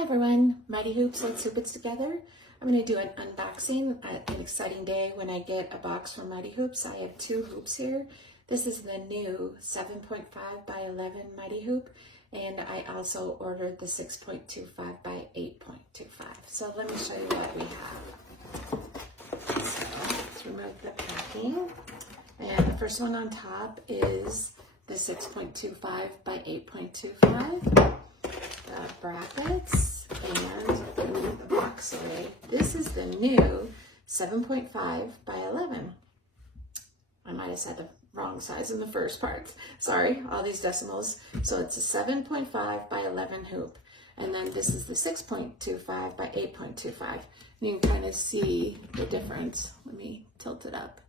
Hi everyone, Mighty Hoops, let's hoop it together. I'm going to do an unboxing, an exciting day when I get a box from Mighty Hoops. I have two hoops here. This is the new 7.5 by 11 Mighty Hoop, and I also ordered the 6.25 by 8.25. So let me show you what we have. So let's remove the packing. And the first one on top is the 6.25 by 8.25. Brackets, and move the box away. This is the new 7.5 by 11. I might have said the wrong size in the first part. Sorry, all these decimals. So it's a 7.5 by 11 hoop. And then this is the 6.25 by 8.25. And you can kind of see the difference. Let me tilt it up.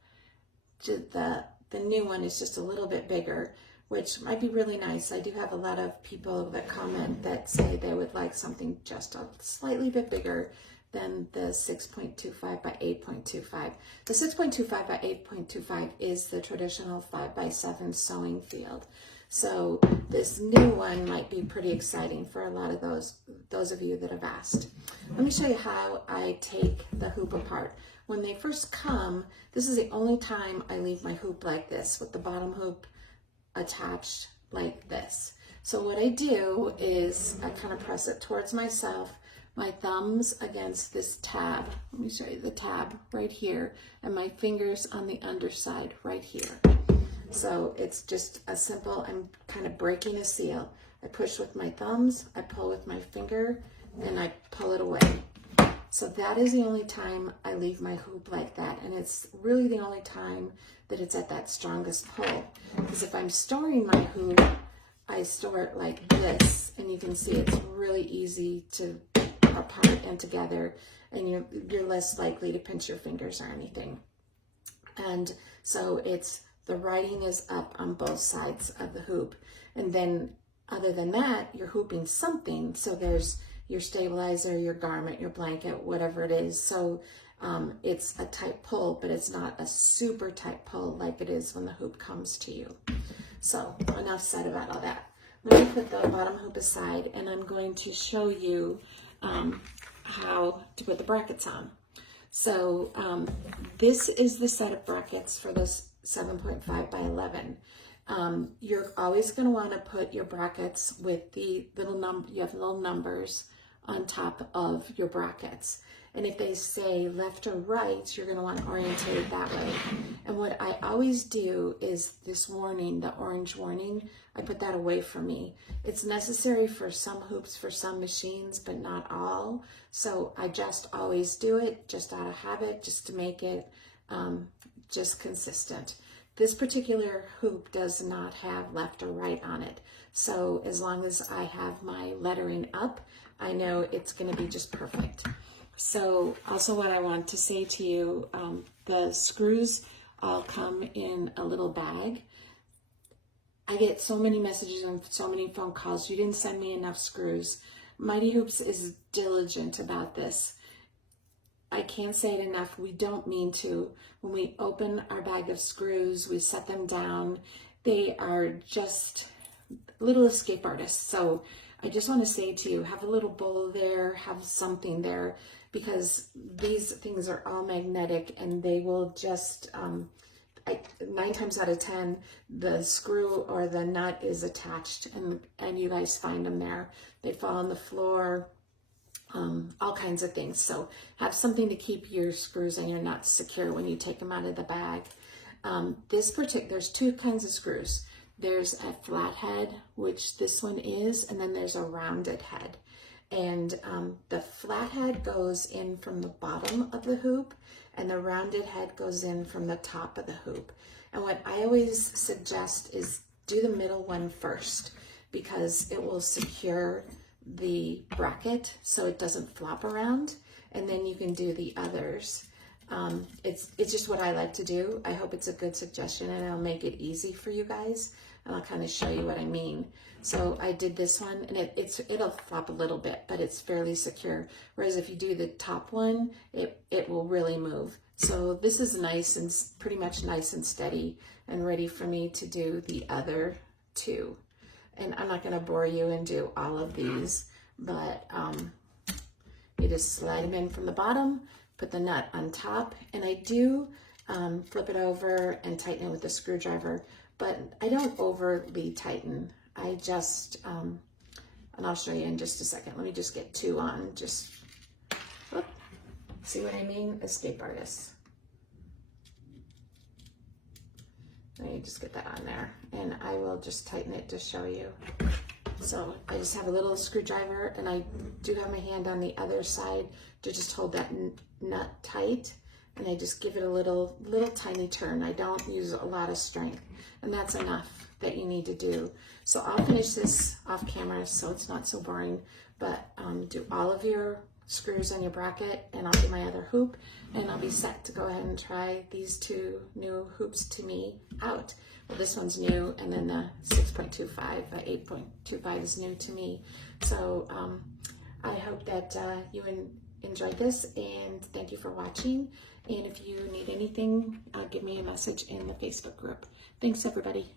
The new one is just a little bit bigger, which might be really nice. I do have a lot of people that comment that say they would like something just a slightly bit bigger than the 6.25 by 8.25. The 6.25 by 8.25 is the traditional 5 by 7 sewing field. So this new one might be pretty exciting for a lot of those of you that have asked. Let me show you how I take the hoop apart. When they first come, this is the only time I leave my hoop like this, with the bottom hoop attached like this. So what I do is I kind of press it towards myself, my thumbs against this tab. Let me show you the tab right here, and my fingers on the underside right here. So it's just a simple, I'm kind of breaking a seal. I push with my thumbs, I pull with my finger, and I pull it away. So that is the only time I leave my hoop like that, and it's really the only time that it's at that strongest pull. Because if I'm storing my hoop, I store it like this, and you can see it's really easy to apart and together, and you're less likely to pinch your fingers or anything. And so it's, the writing is up on both sides of the hoop. And then other than that, you're hooping something. So there's your stabilizer, your garment, your blanket, whatever it is. So it's a tight pull, but it's not a super tight pull like it is when the hoop comes to you. So enough said about all that. Let me put the bottom hoop aside, and I'm going to show you how to put the brackets on. So this is the set of brackets for this 7.5 by 11. You're always going to want to put your brackets with the little you have little numbers on top of your brackets. And if they say left or right, you're going to want to orientate it that way. And what I always do is this warning, the orange warning, I put that away from me. It's necessary for some hoops, for some machines, but not all. So I just always do it, just out of habit, just to make it just consistent. This particular hoop does not have left or right on it. So as long as I have my lettering up, I know it's going to be just perfect. So also what I want to say to you, the screws all come in a little bag. I get so many messages and so many phone calls. You didn't send me enough screws. Mighty Hoops is diligent about this. I can't say it enough. We don't mean to. When we open our bag of screws, we set them down. They are just little escape artists. So I just want to say to you, have a little bowl there, have something there, because these things are all magnetic, and they will just, 9 times out of 10, the screw or the nut is attached, and you guys find them there. They fall on the floor, all kinds of things. So have something to keep your screws and your nuts secure when you take them out of the bag. There's two kinds of screws. There's a flat head, which this one is, and then there's a rounded head. And the flat head goes in from the bottom of the hoop, and the rounded head goes in from the top of the hoop. And what I always suggest is do the middle one first, because it will secure the bracket so it doesn't flop around, and then you can do the others. It's just what I like to do. I hope it's a good suggestion, and I'll make it easy for you guys, and I'll kind of show you what I mean. So I did this one, and it'll flop a little bit, but it's fairly secure. Whereas if you do the top one, it will really move. So this is nice and pretty much nice and steady and ready for me to do the other two. And I'm not going to bore you and do all of these, but You just slide them in from the bottom, put the nut on top, and I do flip it over and tighten it with a screwdriver, but I don't overly tighten. I just, and I'll show you in just a second. Let me just get 2 on, just, whoop. See what I mean? Escape artists. Let me just get that on there, and I will just tighten it to show you. So I just have a little screwdriver, and I do have my hand on the other side to just hold that nut tight, and I just give it a little tiny turn. I don't use a lot of strength, and that's enough that you need to do. So I'll finish this off camera so it's not so boring, but do all of your screws on your bracket, and I'll do my other hoop, and I'll be set to go ahead and try these 2 new hoops to me out. Well, this one's new, and then the 6.25, 8.25 is new to me. So I hope that you enjoyed this, and thank you for watching. And if you need anything, give me a message in the Facebook group. Thanks, everybody.